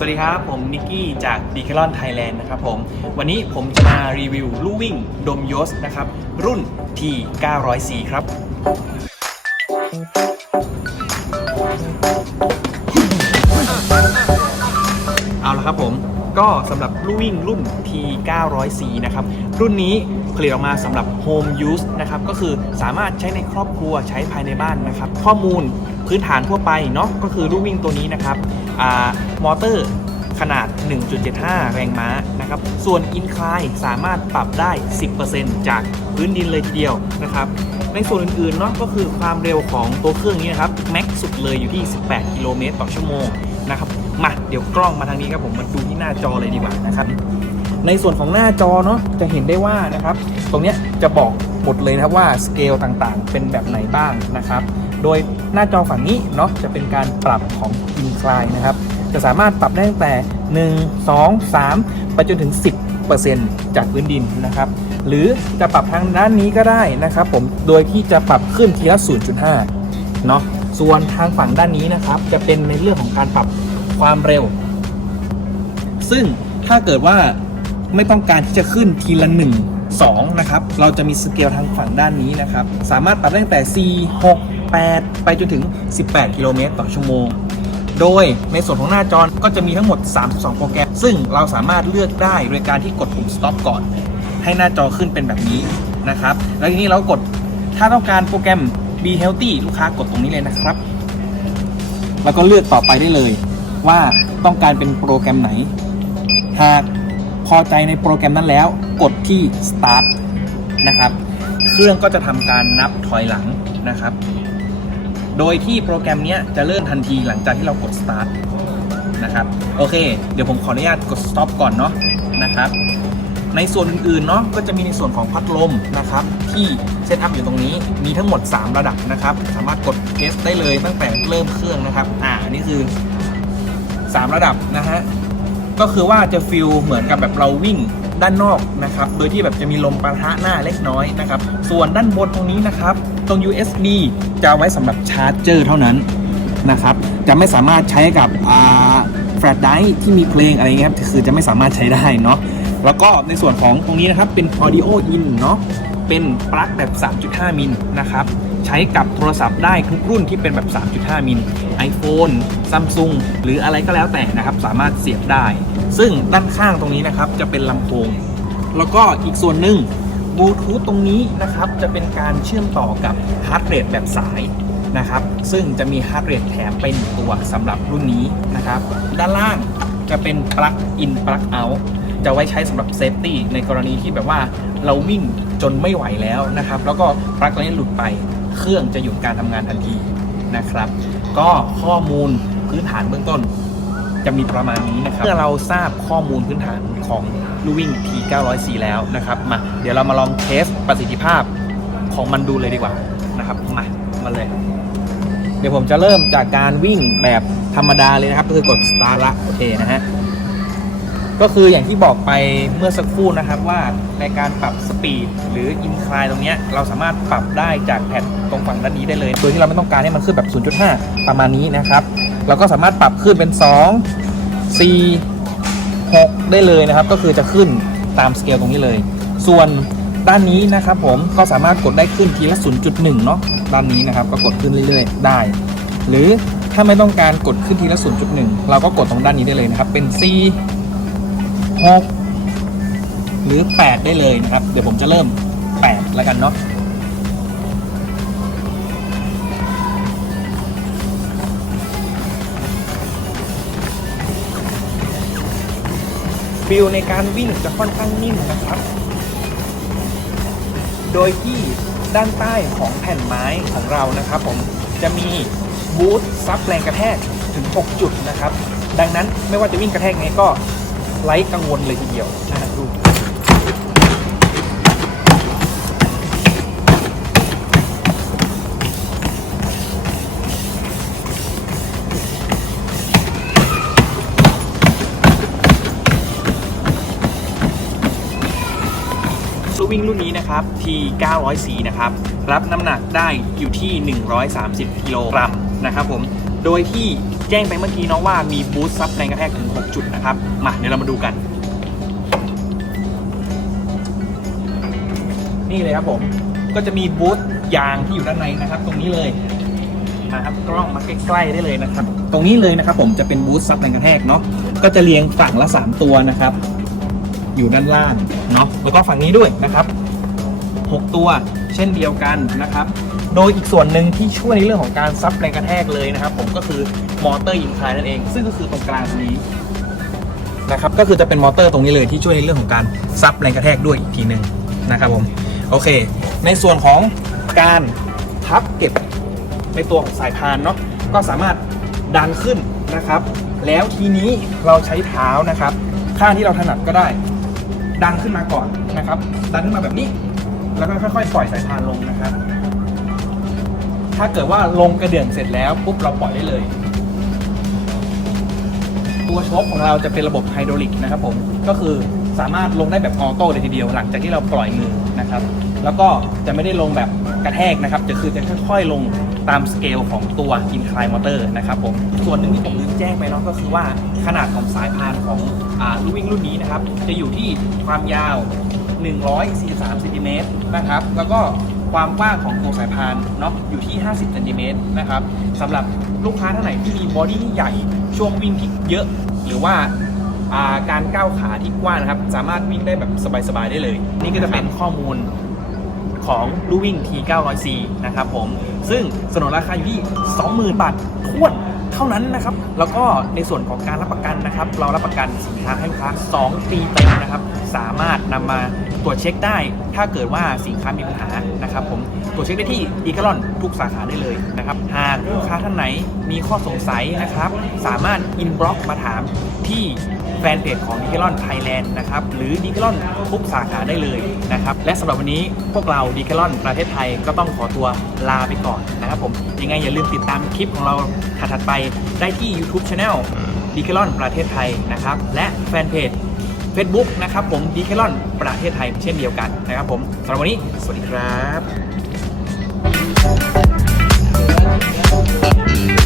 สวัสดีครับ ผมนิกกี้จาก d e c a t h l o n Thailand นะครับผม วันนี้ผมจะมารีวิวลู่วิ่งดมยศนะครับ รุ่น T 900C ครับ เอาละครับผมก็สำหรับลู่วิ่งรุ่น T 900C นะครับ รุ่นนี้ผลิตออกมาสำหรับ Home Use นะครับ ก็คือสามารถใช้ในครอบครัวใช้ภายในบ้านนะครับ ข้อมูลพื้นฐานทั่วไปเนาะก็คือลู่วิ่งตัวนี้นะครับ มอเตอร์ขนาด 1.75 แรงม้านะครับ ส่วน Incline สามารถปรับได้ 10%จากพื้นดินเลยทีเดียวนะครับ ในส่วนอื่นๆเนาะก็คือความเร็วของตัวเครื่องนี้นะครับ แม็กสุดเลยอยู่ที่ 18 กิโลเมตรต่อชั่วโมงนะครับ มาเดี๋ยวกล้องมาทางนี้ครับผมมาดูที่หน้าจอเลยดีกว่านะครับ ในส่วนของหน้าจอเนาะจะเห็นได้ว่านะครับ ตรงเนี้ยจะบอกหมดเลยนะครับว่าสเกลต่างๆ เป็นแบบไหนบ้างนะครับ โดยหน้าจอฝั่งนี้เนาะจะเป็นการปรับของ incline นะครับ จะสามารถปรับได้ตั้งแต่ 1 2 3 ไปจนถึง 10%จากพื้นดินนะครับ หรือจะปรับทางด้านนี้ก็ได้นะครับ ผมโดยที่จะปรับขึ้นทีละ 0.5 เนาะส่วนทางฝั่งด้านนี้นะครับ จะเป็นในเรื่องของการปรับความเร็ว ซึ่งถ้าเกิดว่าไม่ต้องการที่จะขึ้นทีละ1 2นะครับ เราจะมีสเกลทางฝั่งด้านนี้นะครับ สามารถปรับได้ตั้งแต่ 4 6 8 ไปจนถึง 18 กิโลเมตรต่อชั่วโมง โดยในส่วนของหน้าจอก็จะมีทั้งหมด 32 โปรแกรม ซึ่งเราสามารถเลือกได้โดยการที่กดปุ่ม stop ก่อน ให้หน้าจอขึ้นเป็นแบบนี้นะครับ แล้วทีนี้เรากด ถ้าต้องการโปรแกรม Be Healthy ลูกค้ากดตรงนี้เลยนะครับ แล้วก็เลือกต่อไปได้เลย ว่าต้องการเป็นโปรแกรมไหน หากพอใจในโปรแกรมนั้นแล้ว กดที่ start นะครับ เครื่องก็จะทำการนับถอยหลังนะครับ โดยที่โปรแกรมนี้จะเริ่มทันทีหลังจากที่เรากด start นะครับ โอเค เดี๋ยวผมขออนุญาตกด stop ก่อนเนาะนะครับ ในส่วนอื่นๆเนาะก็จะมีในส่วนของพัดลมนะครับ ที่เซตอัพอยู่ตรงนี้มีทั้งหมด 3 ระดับนะครับ สามารถกดเทสได้เลยตั้งแต่เริ่มเครื่องนะครับ อ่าอันนี่คือ 3 ระดับนะฮะก็คือว่าจะฟิลเหมือนกับแบบเราวิ่ง ด้านนอกนะครับ โดยที่แบบจะมีลมปะทะหน้าเล็กน้อยนะครับ ส่วนด้านบนตรงนี้นะครับ ตรง USB จะไว้สำหรับชาร์จเจอร์เท่านั้นนะครับ จะไม่สามารถใช้กับอ่าแฟลชไดร์ที่มีเพลงอะไรเงี้ยครับ คือจะไม่สามารถใช้ได้เนาะ แล้วก็ในส่วนของตรงนี้นะครับ เป็น audio in เนาะ เป็นปลั๊กแบบ 3.5 มิลนะครับ ใช้กับโทรศัพท์ได้ทุกรุ่นที่เป็นแบบ 3.5 มิล iPhone Samsung หรืออะไรก็แล้วแต่นะครับ สามารถเสียบได้ ซึ่งด้านข้างตรงนี้นะครับจะเป็นลำโพง แล้วก็อีกส่วนหนึ่งบลูทูธตรงนี้นะครับจะเป็นการเชื่อมต่อกับฮาร์ดเรทแบบสายนะครับ ซึ่งจะมีฮาร์ดเรทแถมไปหนึ่งตัวสำหรับรุ่นนี้นะครับ ด้านล่างจะเป็นปลั๊กอินปลั๊กเอาจะไว้ใช้สำหรับเซฟตี้ในกรณีที่แบบว่าเราวิ่งจนไม่ไหวแล้วนะครับ แล้วก็ปลั๊กตัวนี้หลุดไปเครื่องจะหยุดการทำงานทันทีนะครับ ก็ข้อมูลพื้นฐานเบื้องต้น จะมีประมาณนี้นะครับเมื่อเราทราบข้อมูลพื้นฐานของลูวิ่ง T904 แล้วนะครับมาเดี๋ยวเรามาลองเทสประสิทธิภาพของมันดูเลยดีกว่านะครับมามาเลย เดี๋ยวผมจะเริ่มจากการวิ่งแบบธรรมดาเลยนะครับ ก็คือกด start ละโอเคนะฮะก็คืออย่างที่บอกไปเมื่อสักครู่นะครับว่าในการปรับสปีดหรืออินคลายตรงนี้เราสามารถปรับได้จากแผ่นตรงฝั่งด้านนี้ได้เลย โดยที่เราไม่ต้องการให้มันขึ้นแบบ 0.5 ประมาณนี้นะครับ เราก็สามารถปรับขึ้นเป็น 2 4 6 ได้เลยนะครับ ก็คือจะขึ้นตามสเกลตรงนี้เลย ส่วนด้านนี้นะครับผมก็สามารถกดได้ขึ้นทีละ 0.1 เนาะด้านนี้นะครับก็กดขึ้นเรื่อยๆ ได้ หรือถ้าไม่ต้องการกดขึ้นทีละ 0.1 เราก็กดตรงด้านนี้ได้เลยนะครับ เป็น4 6หรือ 8 ได้เลยนะครับ เดี๋ยวผมจะเริ่ม 8 แล้วกันเนาะ ฟิลในการวิ่งจะค่อนข้างนิ่มนะครับ โดยที่ด้านใต้ของแผ่นไม้ของเรานะครับผมจะมีบูทซับแรงกระแทกถึง 6 จุดนะครับ ดังนั้นไม่ว่าจะวิ่งกระแทกไงก็ไร้กังวลเลยทีเดียวนะครับดู วิ่งรุ่นนี้นะครับ T 904นะครับ รับน้ำหนักได้อยู่ที่ 130 กิโลกรัมนะครับผม โดยที่แจ้งไปเมื่อกี้เนาะว่ามีบูสต์ซับแรงกระแทกถึง 6 จุดนะครับ มาเดี๋ยวเรามาดูกัน นี่เลยครับผม ก็จะมีบูสต์ยางที่อยู่ด้านในนะครับ ตรงนี้เลยนะครับกล้องมาใกล้ๆได้เลยนะครับ ตรงนี้เลยนะครับผมจะเป็นบูสต์ซับแรงกระแทกเนาะก็จะเรียงฝั่งละ 3 ตัวนะครับ อยู่ด้านล่างเนาะแล้วก็ฝั่งนี้ด้วยนะครับ 6 ตัวเช่นเดียวกันนะครับ โดยอีกส่วนหนึ่งที่ช่วยในเรื่องของการซับแรงกระแทกเลยนะครับ ผมก็คือมอเตอร์อินคลายนั่นเอง ซึ่งก็คือตรงกลางตรงนี้นะครับก็คือจะเป็นมอเตอร์ตรงนี้เลยที่ช่วยในเรื่องของการซับแรงกระแทกด้วยอีกทีหนึ่งนะครับผมโอเค ในส่วนของการพับเก็บในตัวของสายพานเนาะก็สามารถดันขึ้นนะครับ แล้วทีนี้เราใช้เท้านะครับ ข้างที่เราถนัดก็ได้ ดันขึ้นมาก่อนนะครับ ดันขึ้นมาแบบนี้ แล้วก็ค่อยๆ ปล่อยสายพานลงนะครับ ถ้าเกิดว่าลงกระเดื่องเสร็จแล้วปุ๊บเราปล่อยได้เลย ตัวโชคของเราจะเป็นระบบไฮดรอลิกนะครับผม ก็คือสามารถลงได้แบบออโต้เลยทีเดียวหลังจากที่เราปล่อยมือนะครับ แล้วก็จะไม่ได้ลงแบบกระแทกนะครับ จะคือจะค่อยๆลง ตามสเกลของตัว incline motor นะครับผมส่วนหนึ่งที่ผมลืมแจ้งไปเนาะก็คือว่าขนาดของสายพานของอ่าลูวิ่งรุ่นนี้นะครับ จะอยู่ที่ความยาว 143เซนติเมตรนะครับ แล้วก็ความกว้างของตัวสายพานเนาะอยู่ที่ 50เซนติเมตรนะครับสำหรับลูกค้าท่านไหนที่มีบอดี้ที่ใหญ่ช่วงวิ่งที่เยอะ หรือว่าอ่าการก้าวขาที่กว้างนะครับ สามารถวิ่งได้แบบสบายๆได้เลย นี่ก็จะเป็นข้อมูล ของลูวิ่ง T900C นะครับผมซึ่งสนนราคาอยู่ที่ 20,000 บาททวนเท่านั้นนะครับ แล้วก็ในส่วนของการรับประกันนะครับ เรารับประกันสินค้าให้ลูกค้า 2 ปีเต็มนะครับ สามารถนำมาตรวจเช็คได้ ถ้าเกิดว่าสินค้ามีปัญหานะครับผมตรวจเช็คได้ที่ดีคา l อนทุกสาขาได้เลยนะครับ หากลูกค้าท่านไหนมีข้อสงสัยนะครับ สามารถอินบล็อกมาถามที่ แฟนเพจของ d i g ล l o n Thailand นะครับ หรือ d i g ล l o n ทุกสาขาได้เลยนะครับ และสำหรับวันนี้พวกเรา d i g ล l o n ประเทศไทยก็ต้องขอตัวลาไปก่อนนะครับผมยังไงอย่าลืมติดตามคลิปของเราถัดไปได้ที่ YouTube Channel d i g i l o n ประเทศไทยนะครับ และแฟนเพจ Facebook นะครับผม d i g ล l o n ประเทศไทยเช่นเดียวกันนะครับผมสำหรับวันนี้ สวัสดีครับ Thank you.